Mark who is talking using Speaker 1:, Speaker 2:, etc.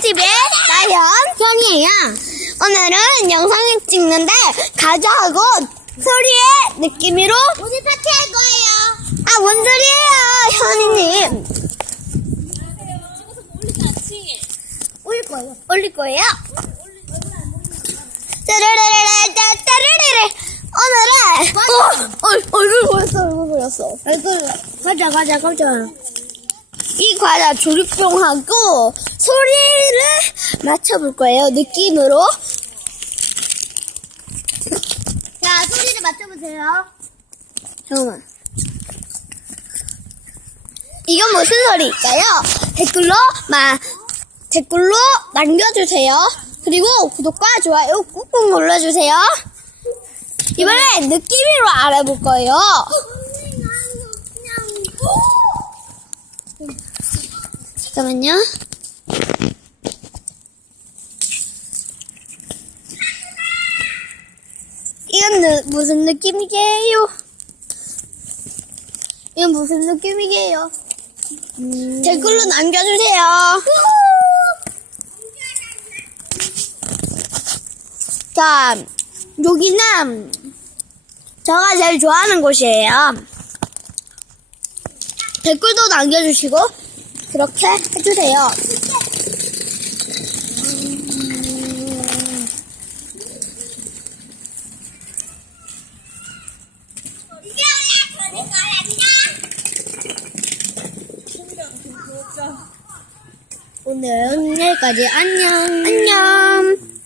Speaker 1: 집의 나연 현이에요. 오늘은 영상을 찍는데 가져하고 소리의 느낌으로
Speaker 2: 오늘 파티 할 거예요.
Speaker 1: 아 뭔 소리예요 현이님
Speaker 2: 올 거예요.
Speaker 1: 올릴 거예요. 따르르르르 따르르르 오늘은 어, 얼, 얼굴 보였어 얼굴 보였어.
Speaker 2: 얼굴 가자 가자 가자.
Speaker 1: 이 과자 조립병하고 소리를 맞춰볼 거예요. 느낌으로.
Speaker 2: 자 소리를 맞춰보세요.
Speaker 1: 잠깐만. 이건 무슨 소리일까요? 댓글로 마, 댓글로 남겨주세요. 그리고 구독과 좋아요 꾹꾹 눌러주세요. 이번엔 느낌으로 알아볼 거예요. 잠깐만요. 이건 느- 무슨 느낌이게요? 이건 무슨 느낌이게요? 댓글로 남겨주세요. 자, 여기는 제가 제일 좋아하는 곳이에요. 댓글도 남겨주시고 그렇게 해주세요. 오늘은 여기까지 안녕. 안녕.